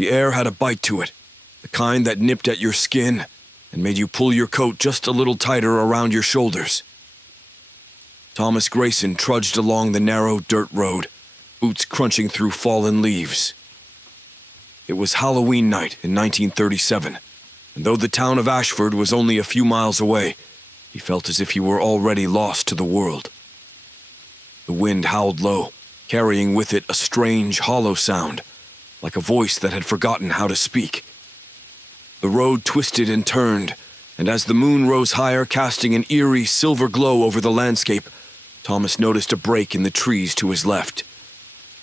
The air had a bite to it, the kind that nipped at your skin and made you pull your coat just a little tighter around your shoulders. Thomas Grayson trudged along the narrow dirt road, boots crunching through fallen leaves. It was Halloween night in 1937, and though the town of Ashford was only a few miles away, he felt as if he were already lost to the world. The wind howled low, carrying with it a strange, hollow sound, like a voice that had forgotten how to speak. The road twisted and turned, and as the moon rose higher, casting an eerie silver glow over the landscape, Thomas noticed a break in the trees to his left.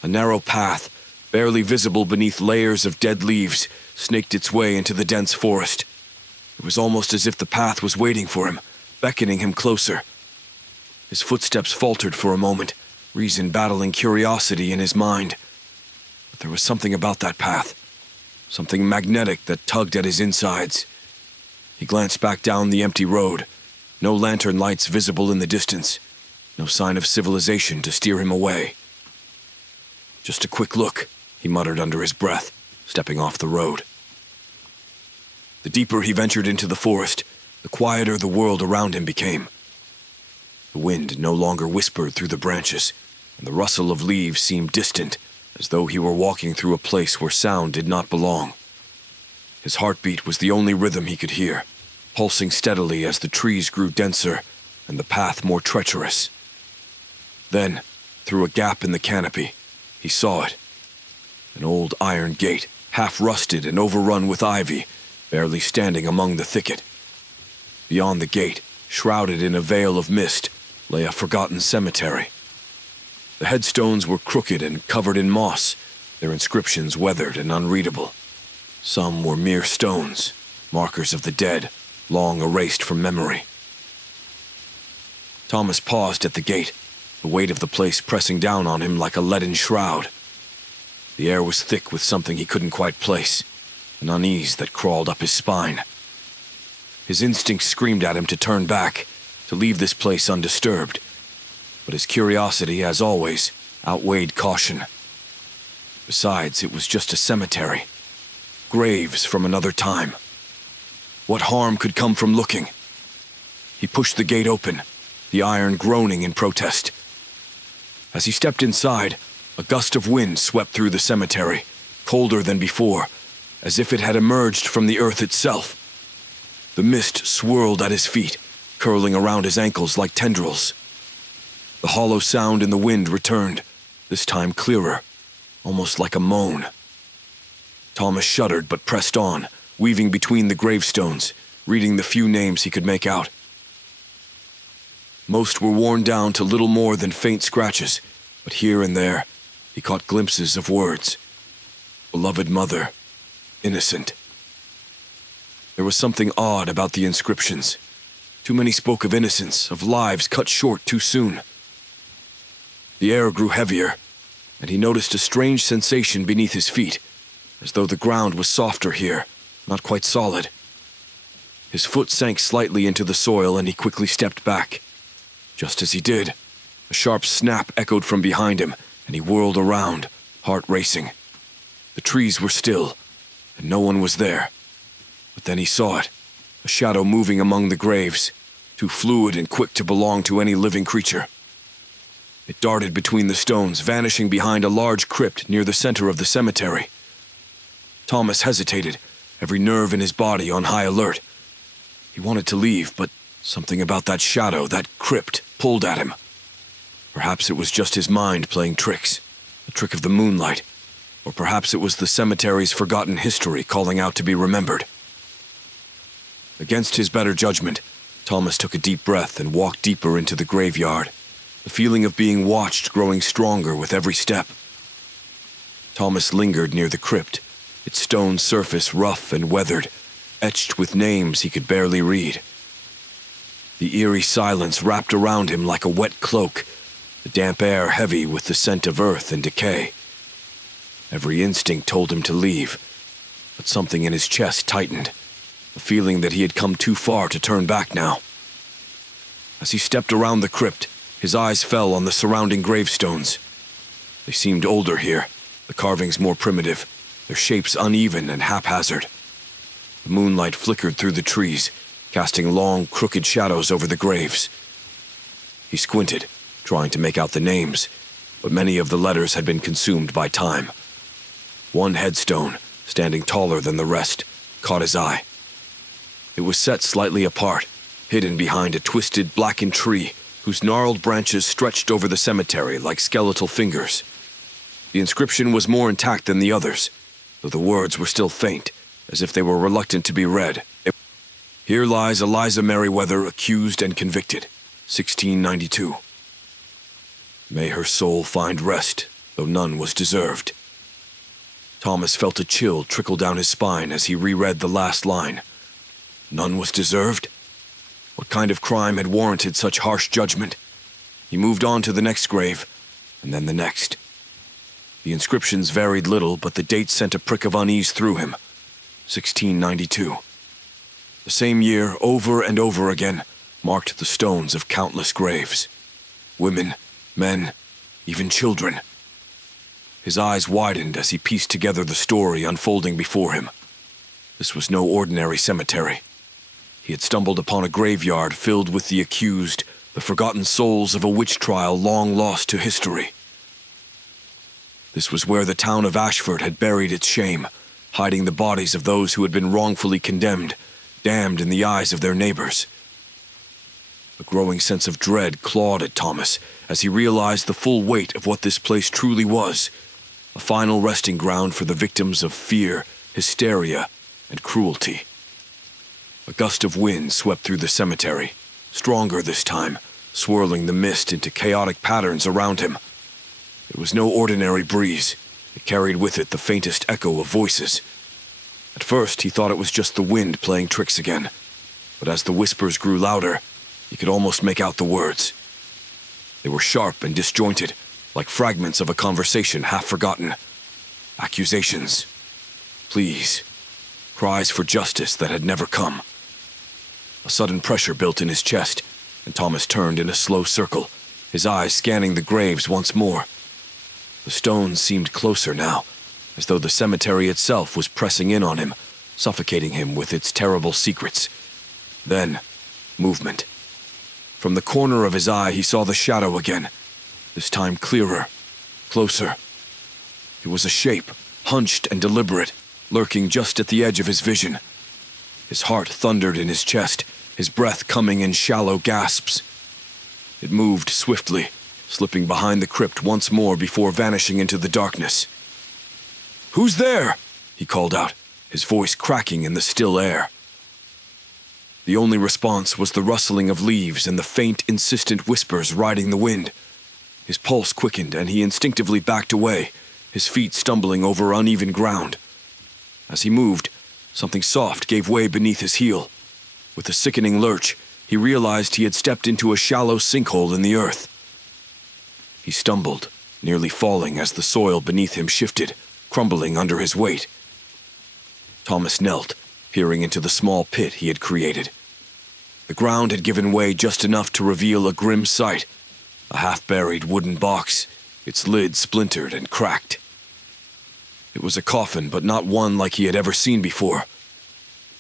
A narrow path, barely visible beneath layers of dead leaves, snaked its way into the dense forest. It was almost as if the path was waiting for him, beckoning him closer. His footsteps faltered for a moment, reason battling curiosity in his mind. But there was something about that path, something magnetic that tugged at his insides. He glanced back down the empty road, no lantern lights visible in the distance, no sign of civilization to steer him away. Just a quick look, he muttered under his breath, stepping off the road. The deeper he ventured into the forest, the quieter the world around him became. The wind no longer whispered through the branches, and the rustle of leaves seemed distant, as though he were walking through a place where sound did not belong. His heartbeat was the only rhythm he could hear, pulsing steadily as the trees grew denser and the path more treacherous. Then, through a gap in the canopy, he saw it. An old iron gate, half rusted and overrun with ivy, barely standing among the thicket. Beyond the gate, shrouded in a veil of mist, lay a forgotten cemetery. The headstones were crooked and covered in moss, their inscriptions weathered and unreadable. Some were mere stones, markers of the dead, long erased from memory. Thomas paused at the gate, the weight of the place pressing down on him like a leaden shroud. The air was thick with something he couldn't quite place, an unease that crawled up his spine. His instincts screamed at him to turn back, to leave this place undisturbed. But his curiosity, as always, outweighed caution. Besides, it was just a cemetery. Graves from another time. What harm could come from looking? He pushed the gate open, the iron groaning in protest. As he stepped inside, a gust of wind swept through the cemetery, colder than before, as if it had emerged from the earth itself. The mist swirled at his feet, curling around his ankles like tendrils. The hollow sound in the wind returned, this time clearer, almost like a moan. Thomas shuddered but pressed on, weaving between the gravestones, reading the few names he could make out. Most were worn down to little more than faint scratches, but here and there, he caught glimpses of words. Beloved mother, innocent. There was something odd about the inscriptions. Too many spoke of innocence, of lives cut short too soon. The air grew heavier, and he noticed a strange sensation beneath his feet, as though the ground was softer here, not quite solid. His foot sank slightly into the soil, and he quickly stepped back. Just as he did, a sharp snap echoed from behind him, and he whirled around, heart racing. The trees were still, and no one was there. But then he saw it, a shadow moving among the graves, too fluid and quick to belong to any living creature. It darted between the stones, vanishing behind a large crypt near the center of the cemetery. Thomas hesitated, every nerve in his body on high alert. He wanted to leave, but something about that shadow, that crypt, pulled at him. Perhaps it was just his mind playing tricks, a trick of the moonlight, or perhaps it was the cemetery's forgotten history calling out to be remembered. Against his better judgment, Thomas took a deep breath and walked deeper into the graveyard, the feeling of being watched growing stronger with every step. Thomas lingered near the crypt, its stone surface rough and weathered, etched with names he could barely read. The eerie silence wrapped around him like a wet cloak, the damp air heavy with the scent of earth and decay. Every instinct told him to leave, but something in his chest tightened, a feeling that he had come too far to turn back now. As he stepped around the crypt, his eyes fell on the surrounding gravestones. They seemed older here, the carvings more primitive, their shapes uneven and haphazard. The moonlight flickered through the trees, casting long, crooked shadows over the graves. He squinted, trying to make out the names, but many of the letters had been consumed by time. One headstone, standing taller than the rest, caught his eye. It was set slightly apart, hidden behind a twisted, blackened tree whose gnarled branches stretched over the cemetery like skeletal fingers. The inscription was more intact than the others, though the words were still faint, as if they were reluctant to be read. Here lies Eliza Merriweather, accused and convicted, 1692. May her soul find rest, though none was deserved. Thomas felt a chill trickle down his spine as he reread the last line. None was deserved? What kind of crime had warranted such harsh judgment? He moved on to the next grave, and then the next. The inscriptions varied little, but the date sent a prick of unease through him. 1692. The same year, over and over again, marked the stones of countless graves. Women, men, even children. His eyes widened as he pieced together the story unfolding before him. This was no ordinary cemetery. He had stumbled upon a graveyard filled with the accused, the forgotten souls of a witch trial long lost to history. This was where the town of Ashford had buried its shame, hiding the bodies of those who had been wrongfully condemned, damned in the eyes of their neighbors. A growing sense of dread clawed at Thomas as he realized the full weight of what this place truly was, a final resting ground for the victims of fear, hysteria, and cruelty. A gust of wind swept through the cemetery, stronger this time, swirling the mist into chaotic patterns around him. It was no ordinary breeze. It carried with it the faintest echo of voices. At first, he thought it was just the wind playing tricks again, but as the whispers grew louder, he could almost make out the words. They were sharp and disjointed, like fragments of a conversation half forgotten. Accusations. Pleas. Cries for justice that had never come. A sudden pressure built in his chest, and Thomas turned in a slow circle, his eyes scanning the graves once more. The stones seemed closer now, as though the cemetery itself was pressing in on him, suffocating him with its terrible secrets. Then, movement. From the corner of his eye, he saw the shadow again, this time clearer, closer. It was a shape, hunched and deliberate, lurking just at the edge of his vision. His heart thundered in his chest, his breath coming in shallow gasps. It moved swiftly, slipping behind the crypt once more before vanishing into the darkness. "Who's there?" he called out, his voice cracking in the still air. The only response was the rustling of leaves and the faint, insistent whispers riding the wind. His pulse quickened and he instinctively backed away, his feet stumbling over uneven ground. As he moved, something soft gave way beneath his heel. With a sickening lurch, he realized he had stepped into a shallow sinkhole in the earth. He stumbled, nearly falling as the soil beneath him shifted, crumbling under his weight. Thomas knelt, peering into the small pit he had created. The ground had given way just enough to reveal a grim sight, a half-buried wooden box, its lid splintered and cracked. It was a coffin, but not one like he had ever seen before.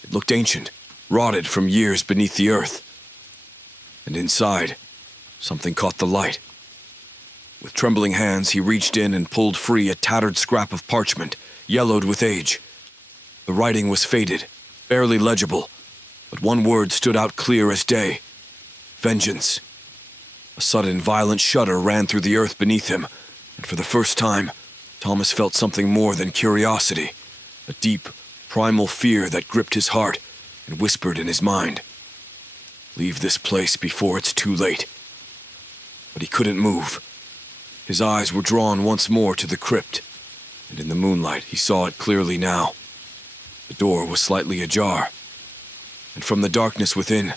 It looked ancient, rotted from years beneath the earth. And inside, something caught the light. With trembling hands, he reached in and pulled free a tattered scrap of parchment, yellowed with age. The writing was faded, barely legible, but one word stood out clear as day. Vengeance. A sudden, violent shudder ran through the earth beneath him, and for the first time, Thomas felt something more than curiosity, a deep, primal fear that gripped his heart and whispered in his mind. Leave this place before it's too late. But he couldn't move. His eyes were drawn once more to the crypt, and in the moonlight he saw it clearly now. The door was slightly ajar, and from the darkness within,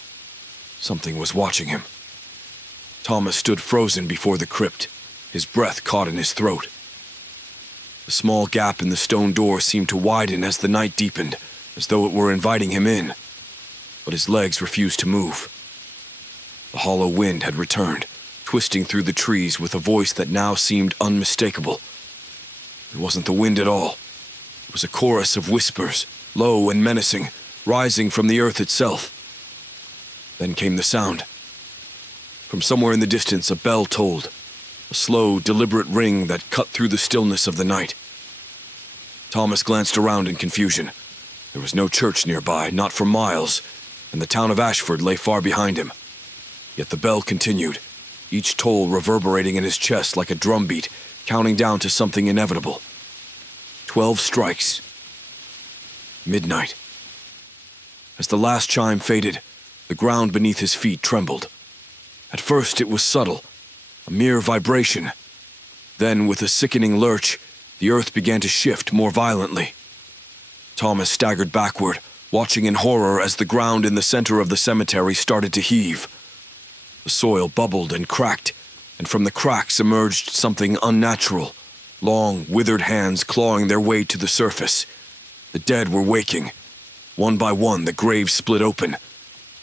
something was watching him. Thomas stood frozen before the crypt, his breath caught in his throat. The small gap in the stone door seemed to widen as the night deepened, as though it were inviting him in, but his legs refused to move. The hollow wind had returned, twisting through the trees with a voice that now seemed unmistakable. It wasn't the wind at all. It was a chorus of whispers, low and menacing, rising from the earth itself. Then came the sound. From somewhere in the distance, a bell tolled, a slow, deliberate ring that cut through the stillness of the night. Thomas glanced around in confusion. There was no church nearby, not for miles, and the town of Ashford lay far behind him. Yet the bell continued, each toll reverberating in his chest like a drumbeat, counting down to something inevitable. 12 strikes. Midnight. As the last chime faded, the ground beneath his feet trembled. At first it was subtle, a mere vibration. Then, with a sickening lurch, the earth began to shift more violently. Thomas staggered backward, watching in horror as the ground in the center of the cemetery started to heave. The soil bubbled and cracked, and from the cracks emerged something unnatural, long, withered hands clawing their way to the surface. The dead were waking. One by one, the graves split open.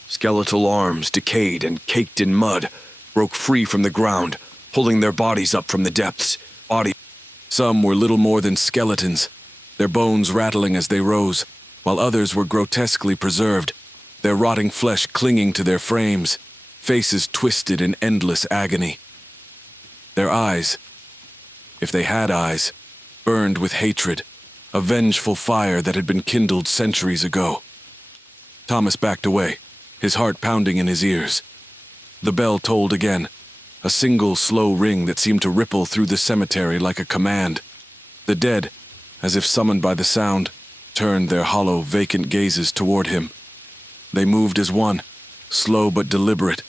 Skeletal arms, decayed and caked in mud, broke free from the ground, pulling their bodies up from the depths. Some were little more than skeletons, their bones rattling as they rose, while others were grotesquely preserved, their rotting flesh clinging to their frames, faces twisted in endless agony. Their eyes, if they had eyes, burned with hatred, a vengeful fire that had been kindled centuries ago. Thomas backed away, his heart pounding in his ears. The bell tolled again, a single slow ring that seemed to ripple through the cemetery like a command. The dead, as if summoned by the sound, turned their hollow, vacant gazes toward him. They moved as one, slow but deliberate,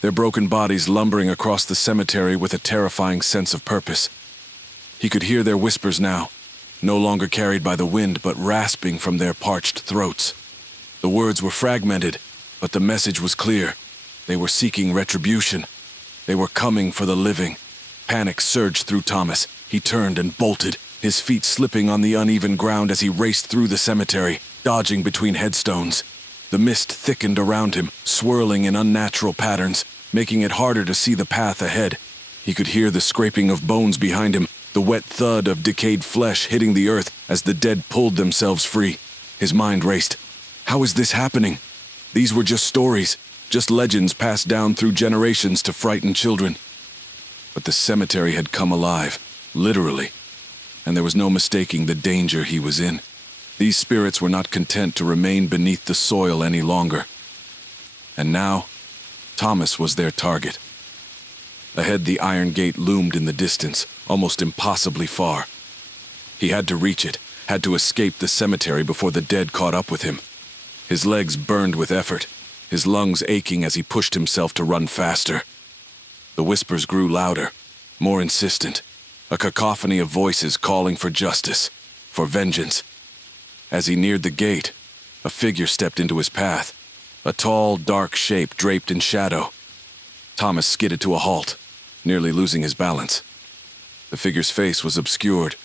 their broken bodies lumbering across the cemetery with a terrifying sense of purpose. He could hear their whispers now, no longer carried by the wind but rasping from their parched throats. The words were fragmented, but the message was clear. They were seeking retribution. They were coming for the living. Panic surged through Thomas. He turned and bolted, his feet slipping on the uneven ground as he raced through the cemetery, dodging between headstones. The mist thickened around him, swirling in unnatural patterns, making it harder to see the path ahead. He could hear the scraping of bones behind him, the wet thud of decayed flesh hitting the earth as the dead pulled themselves free. His mind raced. How is this happening? These were just stories, just legends passed down through generations to frighten children. But the cemetery had come alive, literally, and there was no mistaking the danger he was in. These spirits were not content to remain beneath the soil any longer. And now, Thomas was their target. Ahead, the iron gate loomed in the distance, almost impossibly far. He had to reach it, had to escape the cemetery before the dead caught up with him. His legs burned with effort, his lungs aching as he pushed himself to run faster. The whispers grew louder, more insistent, a cacophony of voices calling for justice, for vengeance. As he neared the gate, a figure stepped into his path, a tall, dark shape draped in shadow. Thomas skidded to a halt, nearly losing his balance. The figure's face was obscured,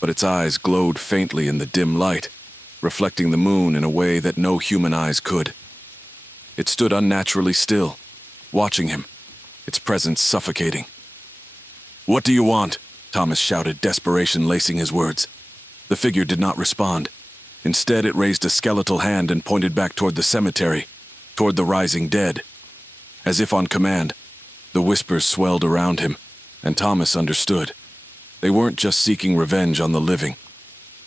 but its eyes glowed faintly in the dim light, reflecting the moon in a way that no human eyes could. It stood unnaturally still, watching him, its presence suffocating. "What do you want?" Thomas shouted, desperation lacing his words. The figure did not respond. Instead, it raised a skeletal hand and pointed back toward the cemetery, toward the rising dead. As if on command, the whispers swelled around him, and Thomas understood. They weren't just seeking revenge on the living.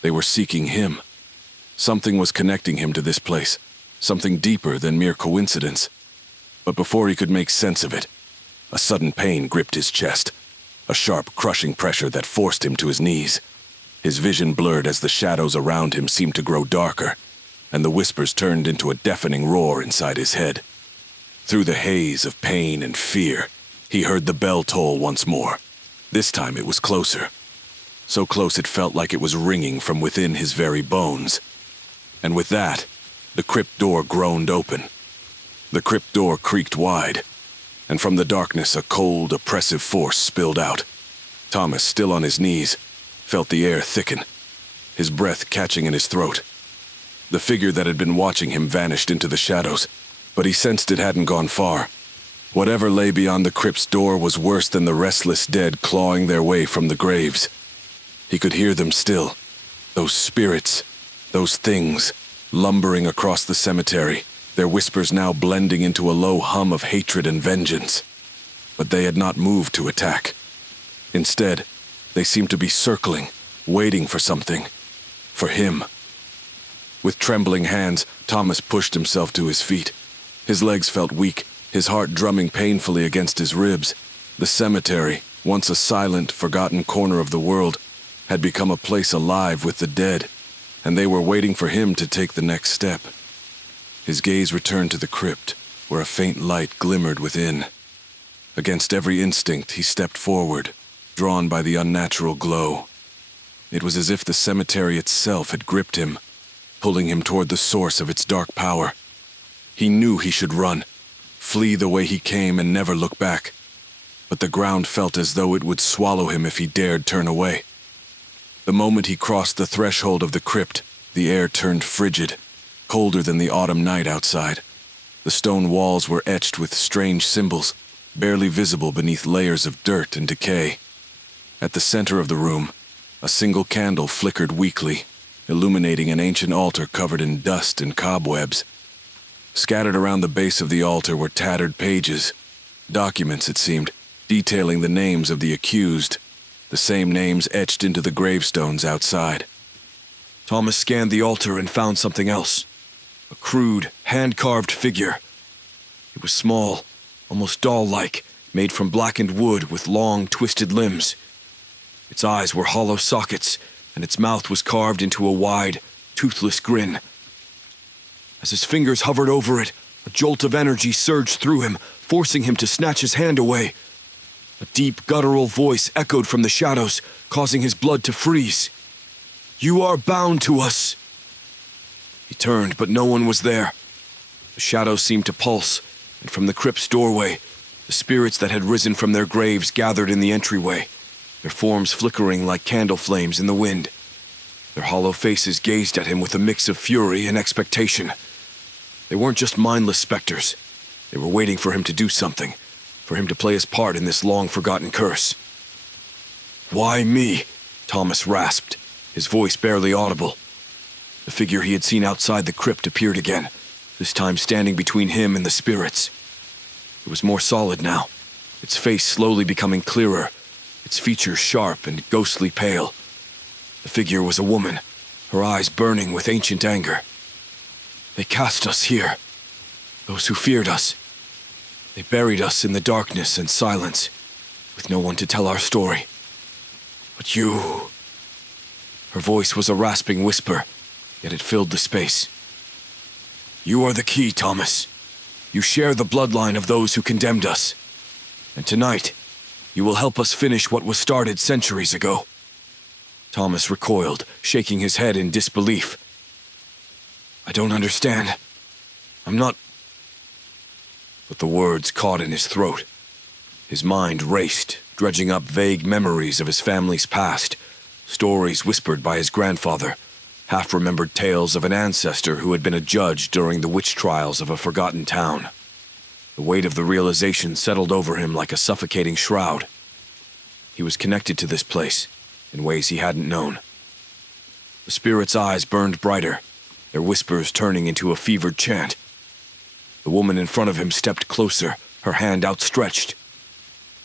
They were seeking him. Something was connecting him to this place, something deeper than mere coincidence. But before he could make sense of it, a sudden pain gripped his chest, a sharp, crushing pressure that forced him to his knees. His vision blurred as the shadows around him seemed to grow darker, and the whispers turned into a deafening roar inside his head. Through the haze of pain and fear, he heard the bell toll once more. This time it was closer. So close it felt like it was ringing from within his very bones. And with that, the crypt door groaned open. The crypt door creaked wide, and from the darkness a cold, oppressive force spilled out. Thomas, still on his knees, felt the air thicken, his breath catching in his throat. The figure that had been watching him vanished into the shadows, but he sensed it hadn't gone far. Whatever lay beyond the crypt's door was worse than the restless dead clawing their way from the graves. He could hear them still, Those spirits, those things, lumbering across the cemetery, their whispers now blending into a low hum of hatred and vengeance. But they had not moved to attack. Instead, they seemed to be circling, waiting for something. For him. With trembling hands, Thomas pushed himself to his feet. His legs felt weak, his heart drumming painfully against his ribs. The cemetery, once a silent, forgotten corner of the world, had become a place alive with the dead, and they were waiting for him to take the next step. His gaze returned to the crypt, where a faint light glimmered within. Against every instinct, he stepped forward, drawn by the unnatural glow. It was as if the cemetery itself had gripped him, pulling him toward the source of its dark power. He knew he should run, flee the way he came and never look back. But the ground felt as though it would swallow him if he dared turn away. The moment he crossed the threshold of the crypt, the air turned frigid, colder than the autumn night outside. The stone walls were etched with strange symbols, barely visible beneath layers of dirt and decay. At the center of the room, a single candle flickered weakly, illuminating an ancient altar covered in dust and cobwebs. Scattered around the base of the altar were tattered pages, documents, it seemed, detailing the names of the accused, the same names etched into the gravestones outside. Thomas scanned the altar and found something else. A crude, hand-carved figure. It was small, almost doll-like, made from blackened wood with long, twisted limbs. Its eyes were hollow sockets, and its mouth was carved into a wide, toothless grin. As his fingers hovered over it, a jolt of energy surged through him, forcing him to snatch his hand away. A deep, guttural voice echoed from the shadows, causing his blood to freeze. "You are bound to us." He turned, but no one was there. The shadows seemed to pulse, and from the crypt's doorway, the spirits that had risen from their graves gathered in the entryway, their forms flickering like candle flames in the wind. Their hollow faces gazed at him with a mix of fury and expectation. They weren't just mindless specters. They were waiting for him to do something, for him to play his part in this long-forgotten curse. "Why me?" Thomas rasped, his voice barely audible. The figure he had seen outside the crypt appeared again, this time standing between him and the spirits. It was more solid now, its face slowly becoming clearer, its features sharp and ghostly pale. The figure was a woman, her eyes burning with ancient anger. "They cast us here, those who feared us. They buried us in the darkness and silence, with no one to tell our story. But you..." Her voice was a rasping whisper, yet it filled the space. "You are the key, Thomas. You share the bloodline of those who condemned us. And tonight, you will help us finish what was started centuries ago." Thomas recoiled, shaking his head in disbelief. "I don't understand. I'm not..." But the words caught in his throat. His mind raced, dredging up vague memories of his family's past, stories whispered by his grandfather, half-remembered tales of an ancestor who had been a judge during the witch trials of a forgotten town. The weight of the realization settled over him like a suffocating shroud. He was connected to this place, in ways he hadn't known. The spirit's eyes burned brighter, their whispers turning into a fevered chant. The woman in front of him stepped closer, her hand outstretched.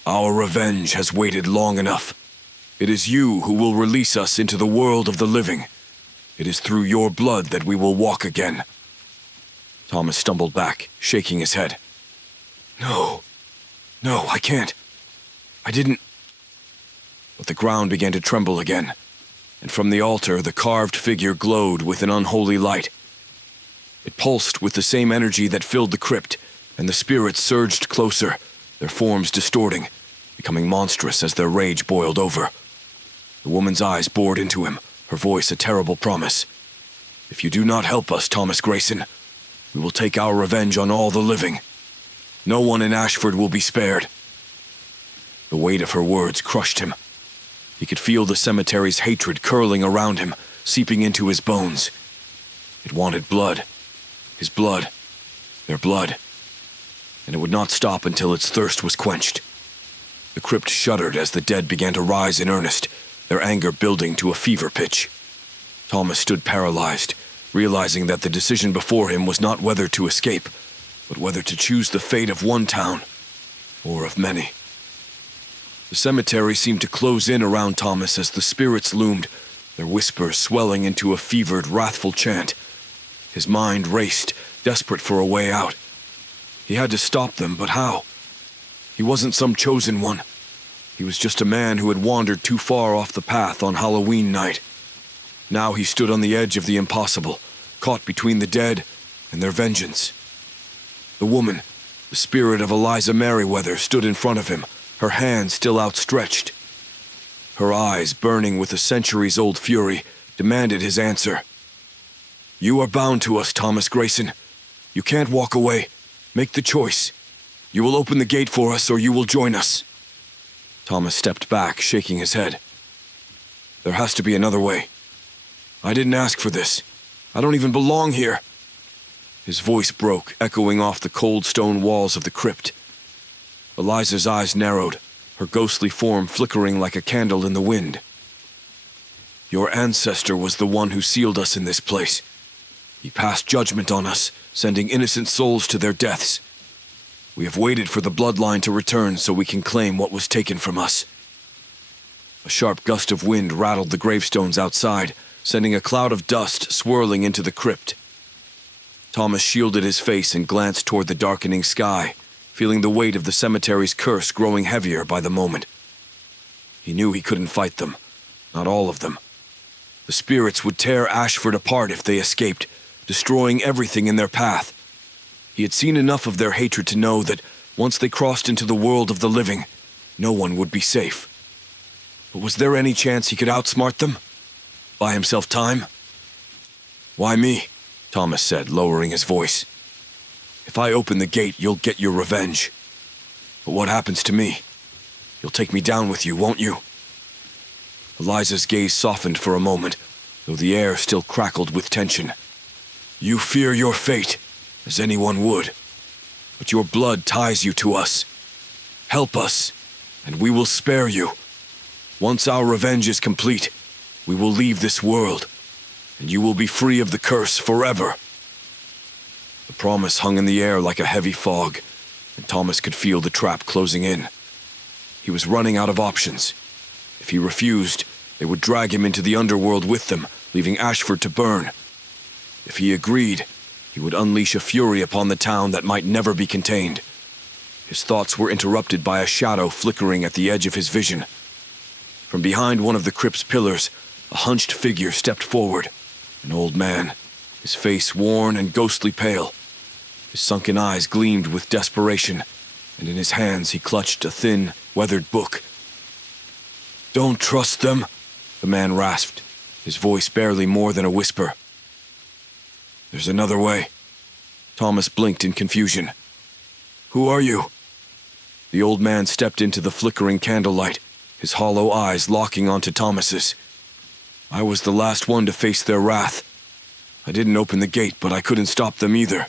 "Our revenge has waited long enough. It is you who will release us into the world of the living. It is through your blood that we will walk again." Thomas stumbled back, shaking his head. No, I can't. I didn't..." But the ground began to tremble again, and from the altar the carved figure glowed with an unholy light. It pulsed with the same energy that filled the crypt, and the spirits surged closer, their forms distorting, becoming monstrous as their rage boiled over. The woman's eyes bored into him, her voice a terrible promise. "If you do not help us, Thomas Grayson, we will take our revenge on all the living. No one in Ashford will be spared." The weight of her words crushed him. He could feel the cemetery's hatred curling around him, seeping into his bones. It wanted blood. His blood. Their blood. And it would not stop until its thirst was quenched. The crypt shuddered as the dead began to rise in earnest, their anger building to a fever pitch. Thomas stood paralyzed, realizing that the decision before him was not whether to escape, but whether to choose the fate of one town, or of many. The cemetery seemed to close in around Thomas as the spirits loomed, their whispers swelling into a fevered, wrathful chant. His mind raced, desperate for a way out. He had to stop them, but how? He wasn't some chosen one. He was just a man who had wandered too far off the path on Halloween night. Now he stood on the edge of the impossible, caught between the dead and their vengeance. The woman, the spirit of Eliza Merriweather, stood in front of him, her hand still outstretched. Her eyes, burning with a centuries-old fury, demanded his answer. "You are bound to us, Thomas Grayson. You can't walk away. Make the choice. You will open the gate for us, or you will join us." Thomas stepped back, shaking his head. "There has to be another way. I didn't ask for this. I don't even belong here." His voice broke, echoing off the cold stone walls of the crypt. Eliza's eyes narrowed, her ghostly form flickering like a candle in the wind. "Your ancestor was the one who sealed us in this place. He passed judgment on us, sending innocent souls to their deaths. We have waited for the bloodline to return so we can claim what was taken from us." A sharp gust of wind rattled the gravestones outside, sending a cloud of dust swirling into the crypt. Thomas shielded his face and glanced toward the darkening sky, feeling the weight of the cemetery's curse growing heavier by the moment. He knew he couldn't fight them, not all of them. The spirits would tear Ashford apart if they escaped, destroying everything in their path. He had seen enough of their hatred to know that once they crossed into the world of the living, no one would be safe. But was there any chance he could outsmart them? Buy himself time? "Why me?" Thomas said, lowering his voice. "If I open the gate, you'll get your revenge. But what happens to me? You'll take me down with you, won't you?" Eliza's gaze softened for a moment, though the air still crackled with tension. "You fear your fate, as anyone would. But your blood ties you to us. Help us, and we will spare you. Once our revenge is complete, we will leave this world, and you will be free of the curse forever." The promise hung in the air like a heavy fog, and Thomas could feel the trap closing in. He was running out of options. If he refused, they would drag him into the underworld with them, leaving Ashford to burn. If he agreed, he would unleash a fury upon the town that might never be contained. His thoughts were interrupted by a shadow flickering at the edge of his vision. From behind one of the crypt's pillars, a hunched figure stepped forward, an old man, his face worn and ghostly pale. His sunken eyes gleamed with desperation, and in his hands he clutched a thin, weathered book. "Don't trust them," the man rasped, his voice barely more than a whisper. "There's another way." Thomas blinked in confusion. "Who are you?" The old man stepped into the flickering candlelight, his hollow eyes locking onto Thomas's. "I was the last one to face their wrath. I didn't open the gate, but I couldn't stop them either.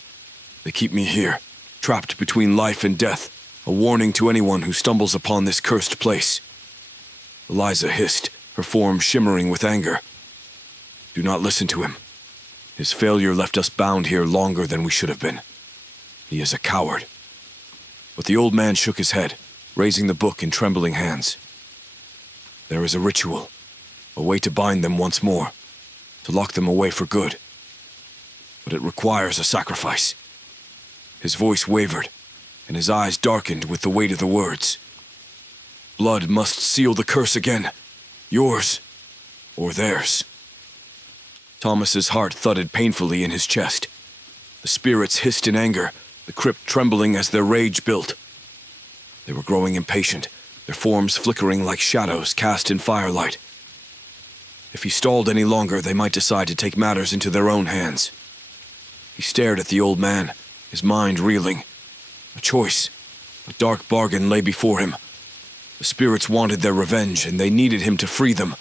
They keep me here, trapped between life and death, a warning to anyone who stumbles upon this cursed place." Eliza hissed, her form shimmering with anger. "Do not listen to him. His failure left us bound here longer than we should have been. He is a coward." But the old man shook his head, raising the book in trembling hands. "There is a ritual, a way to bind them once more, to lock them away for good. But it requires a sacrifice." His voice wavered, and his eyes darkened with the weight of the words. "Blood must seal the curse again. Yours, or theirs." Thomas's heart thudded painfully in his chest. The spirits hissed in anger, the crypt trembling as their rage built. They were growing impatient, their forms flickering like shadows cast in firelight. If he stalled any longer, they might decide to take matters into their own hands. He stared at the old man, his mind reeling. A choice, a dark bargain lay before him. The spirits wanted their revenge, and they needed him to free them.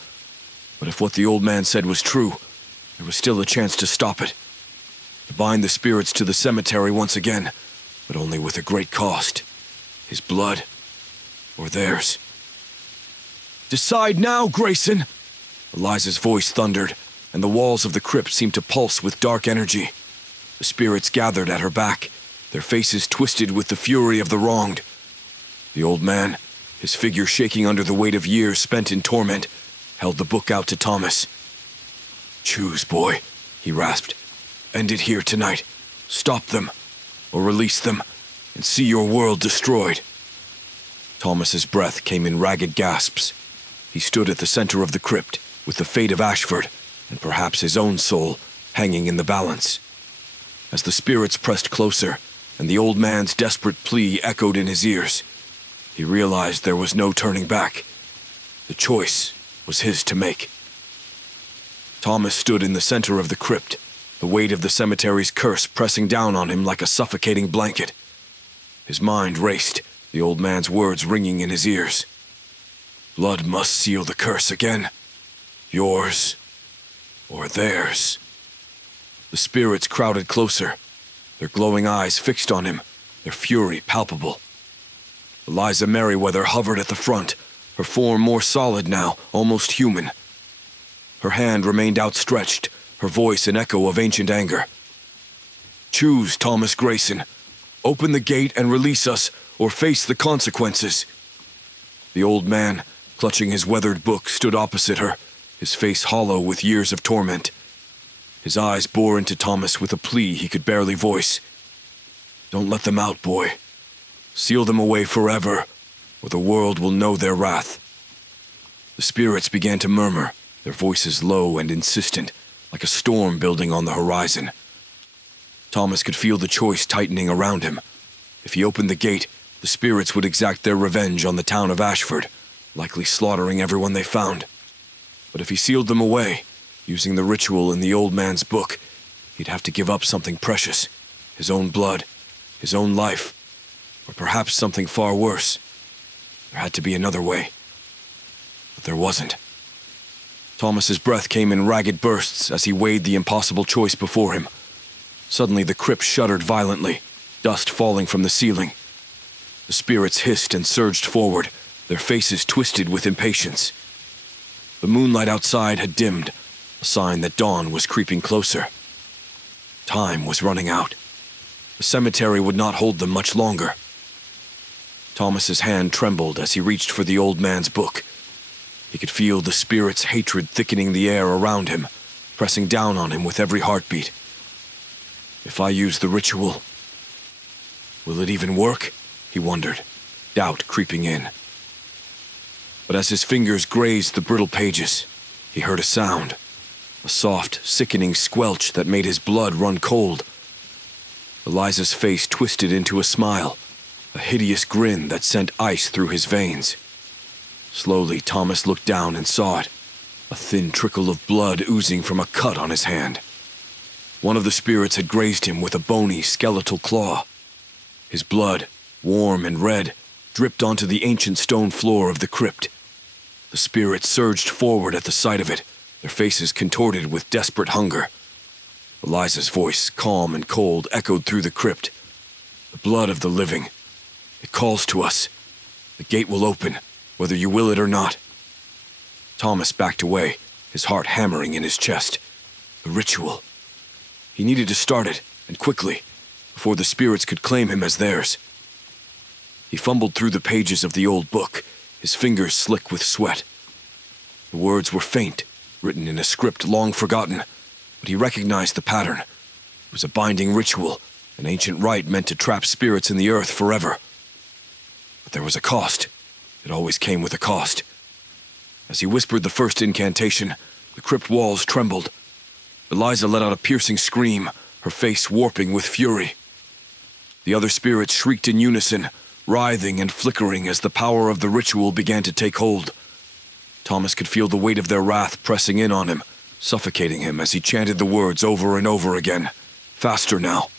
But if what the old man said was true, there was still a chance to stop it. To bind the spirits to the cemetery once again, but only with a great cost. His blood, or theirs. "Decide now, Grayson!" Eliza's voice thundered, and the walls of the crypt seemed to pulse with dark energy. The spirits gathered at her back, their faces twisted with the fury of the wronged. The old man, his figure shaking under the weight of years spent in torment, held the book out to Thomas. "Choose, boy," he rasped. "End it here tonight. Stop them, or release them, and see your world destroyed." Thomas's breath came in ragged gasps. He stood at the center of the crypt, with the fate of Ashford, and perhaps his own soul, hanging in the balance. As the spirits pressed closer, and the old man's desperate plea echoed in his ears, he realized there was no turning back. The choice was his to make. Thomas stood in the center of the crypt, the weight of the cemetery's curse pressing down on him like a suffocating blanket. His mind raced, the old man's words ringing in his ears. "Blood must seal the curse again. Yours or theirs." The spirits crowded closer, their glowing eyes fixed on him, their fury palpable. Eliza Merriweather hovered at the front, her form more solid now, almost human. Her hand remained outstretched, her voice an echo of ancient anger. "Choose, Thomas Grayson. Open the gate and release us, or face the consequences." The old man, clutching his weathered book, stood opposite her, his face hollow with years of torment. His eyes bore into Thomas with a plea he could barely voice. "Don't let them out, boy. Seal them away forever, or the world will know their wrath." The spirits began to murmur, their voices low and insistent, like a storm building on the horizon. Thomas could feel the choice tightening around him. If he opened the gate, the spirits would exact their revenge on the town of Ashford, likely slaughtering everyone they found. But if he sealed them away, using the ritual in the old man's book, he'd have to give up something precious, his own blood, his own life, or perhaps something far worse. There had to be another way. But there wasn't. Thomas's breath came in ragged bursts as he weighed the impossible choice before him. Suddenly the crypt shuddered violently, dust falling from the ceiling. The spirits hissed and surged forward, their faces twisted with impatience. The moonlight outside had dimmed, a sign that dawn was creeping closer. Time was running out. The cemetery would not hold them much longer. Thomas's hand trembled as he reached for the old man's book. He could feel the spirit's hatred thickening the air around him, pressing down on him with every heartbeat. If I use the ritual, will it even work? He wondered, doubt creeping in. But as his fingers grazed the brittle pages, he heard a sound, a soft, sickening squelch that made his blood run cold. Eliza's face twisted into a smile, a hideous grin that sent ice through his veins. Slowly, Thomas looked down and saw it, a thin trickle of blood oozing from a cut on his hand. One of the spirits had grazed him with a bony, skeletal claw. His blood, warm and red, dripped onto the ancient stone floor of the crypt. The spirits surged forward at the sight of it, their faces contorted with desperate hunger. Eliza's voice, calm and cold, echoed through the crypt. "The blood of the living. It calls to us. The gate will open, whether you will it or not." Thomas backed away, his heart hammering in his chest. The ritual. He needed to start it, and quickly, before the spirits could claim him as theirs. He fumbled through the pages of the old book, his fingers slick with sweat. The words were faint, written in a script long forgotten, but he recognized the pattern. It was a binding ritual, an ancient rite meant to trap spirits in the earth forever. But there was a cost. It always came with a cost. As he whispered the first incantation, the crypt walls trembled. Eliza let out a piercing scream, her face warping with fury. The other spirits shrieked in unison, writhing and flickering as the power of the ritual began to take hold. Thomas could feel the weight of their wrath pressing in on him, suffocating him as he chanted the words over and over again. Faster now,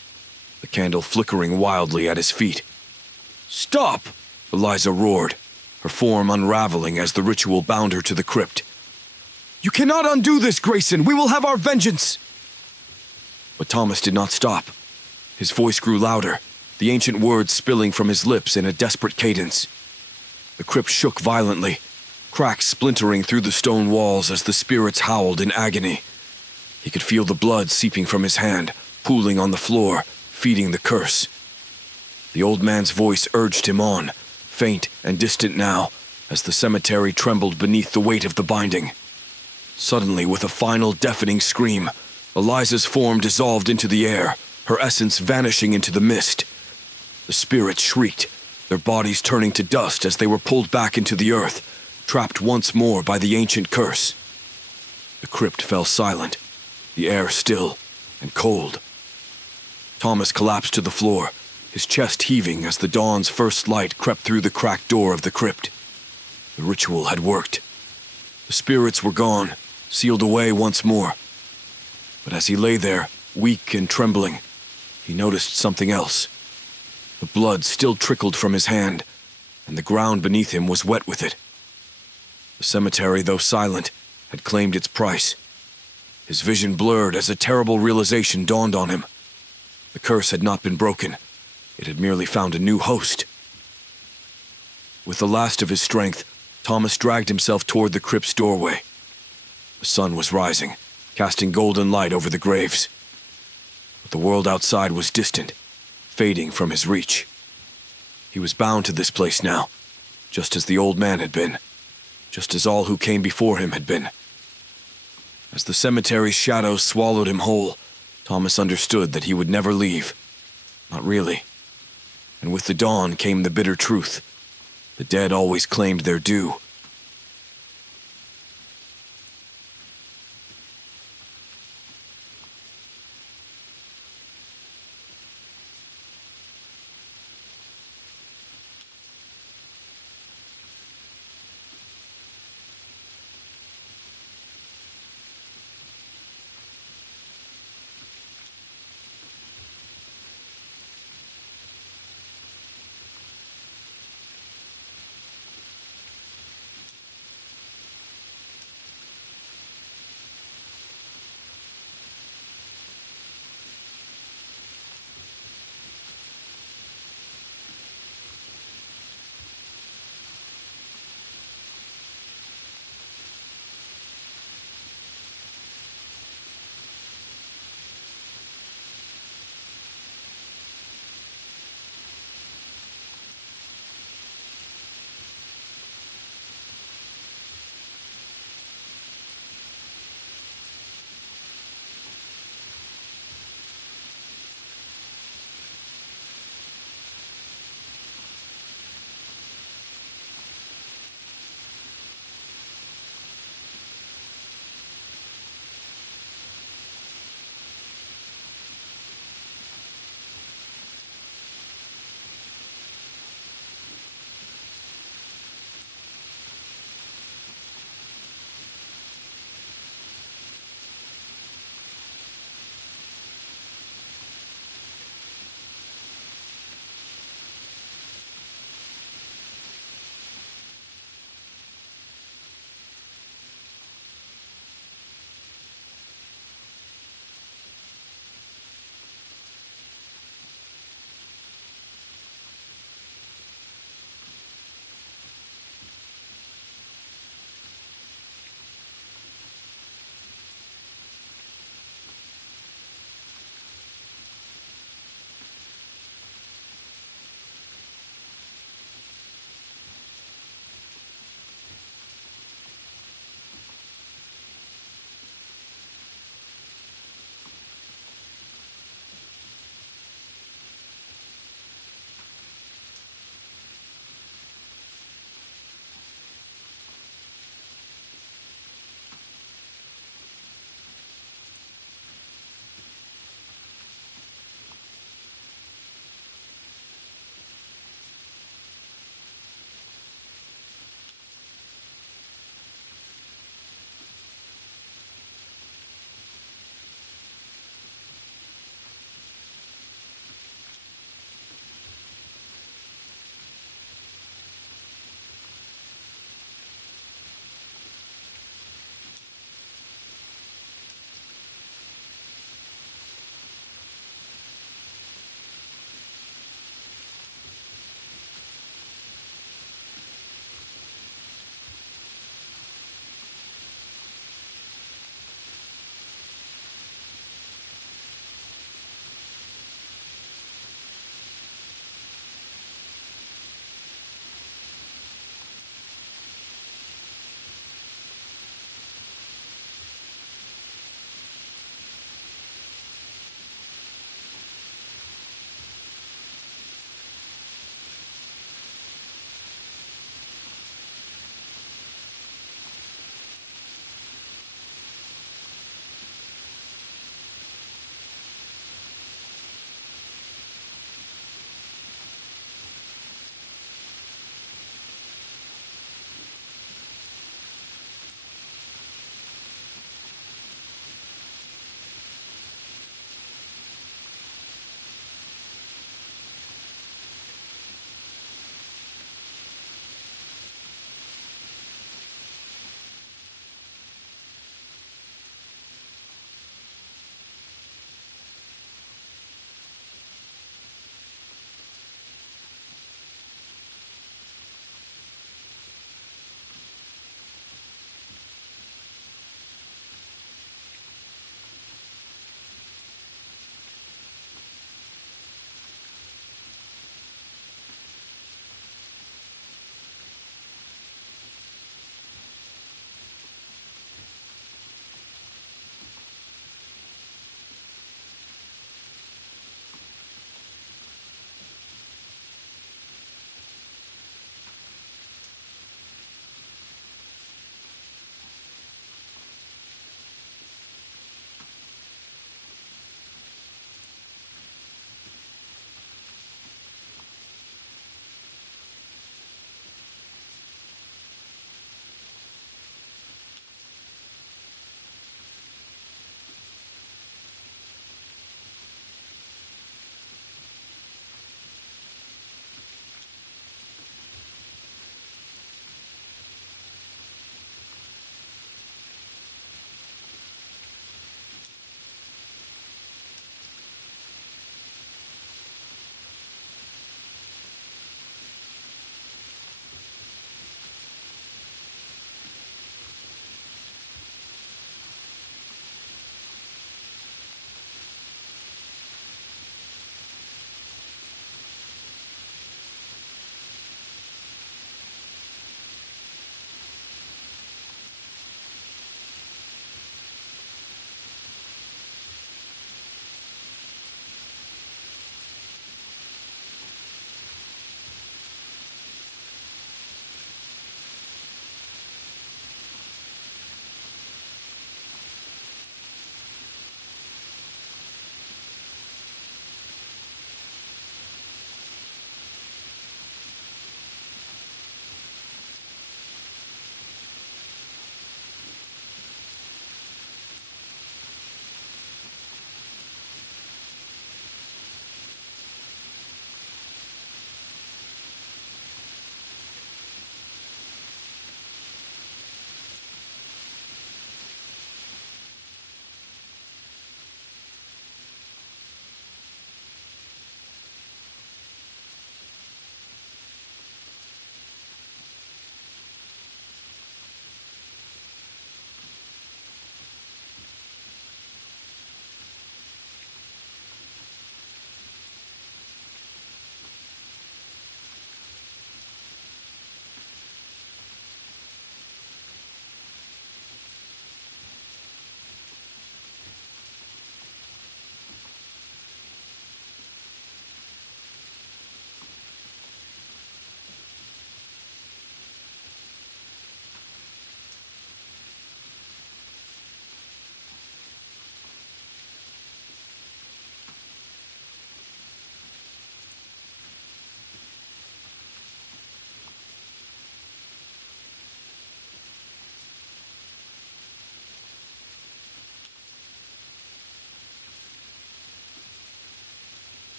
the candle flickering wildly at his feet. "Stop!" Eliza roared, her form unraveling as the ritual bound her to the crypt. "You cannot undo this, Grayson! We will have our vengeance!" But Thomas did not stop. His voice grew louder, the ancient words spilling from his lips in a desperate cadence. The crypt shook violently, cracks splintering through the stone walls as the spirits howled in agony. He could feel the blood seeping from his hand, pooling on the floor, feeding the curse. The old man's voice urged him on, faint and distant now, as the cemetery trembled beneath the weight of the binding. Suddenly, with a final deafening scream, Eliza's form dissolved into the air, her essence vanishing into the mist. The spirits shrieked, their bodies turning to dust as they were pulled back into the earth, trapped once more by the ancient curse. The crypt fell silent, the air still and cold. Thomas collapsed to the floor, his chest heaving as the dawn's first light crept through the cracked door of the crypt. The ritual had worked. The spirits were gone, sealed away once more. But as he lay there, weak and trembling, he noticed something else. The blood still trickled from his hand, and the ground beneath him was wet with it. The cemetery, though silent, had claimed its price. His vision blurred as a terrible realization dawned on him. The curse had not been broken. It had merely found a new host. With the last of his strength, Thomas dragged himself toward the crypt's doorway. The sun was rising, casting golden light over the graves. But the world outside was distant, fading from his reach. He was bound to this place now, just as the old man had been, just as all who came before him had been. As the cemetery's shadows swallowed him whole, Thomas understood that he would never leave. Not really. And with the dawn came the bitter truth. The dead always claimed their due,